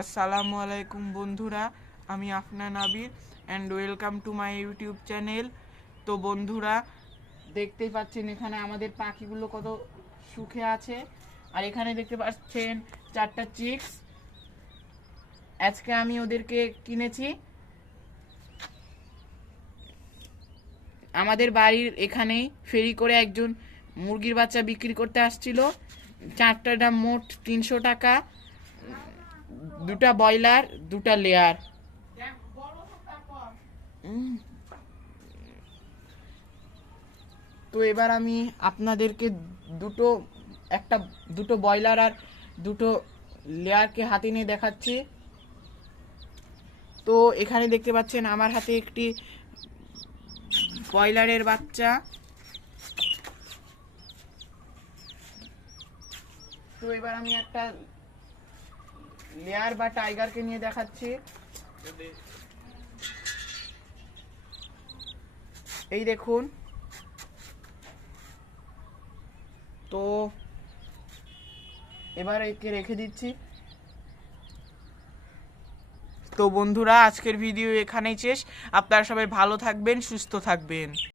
আসসালামু আলাইকুম বন্ধুরা, আমি Afnan Abir and welcome to my YouTube channel. তো বন্ধুরা, দেখতেই পাচ্ছেন এখানে আমাদের পাখিগুলো কত সুখে আছে। আর এখানে দেখতে পাচ্ছেন 4টা চিক্স। আজকে আমি ওদেরকে কিনেছি। আমাদের বাড়ির এখানেই ফেরি করে একজন মুরগির বাচ্চা বিক্রি করতে আসছিল। 4টা দাম মোট 300 টাকা। 2টা ব্রয়লার, 2টা লেয়ার। তো এবার আমি আপনাদেরকে দুটো ব্রয়লার আর 2টো লেয়ারকে হাতে নিয়ে দেখাচ্ছি। তো এখানে দেখতে পাচ্ছেন আমার হাতে একটি ব্রয়লারের বাচ্চা। তো এবার আমি একটা লেয়ার বা টাইগারকে নিয়ে দেখাচ্ছি। এই দেখুন। তো এবার একে রেখে দিচ্ছি। তো বন্ধুরা, আজকের ভিডিও এখানেই শেষ। আপনারা সবাই ভালো থাকবেন, সুস্থ থাকবেন।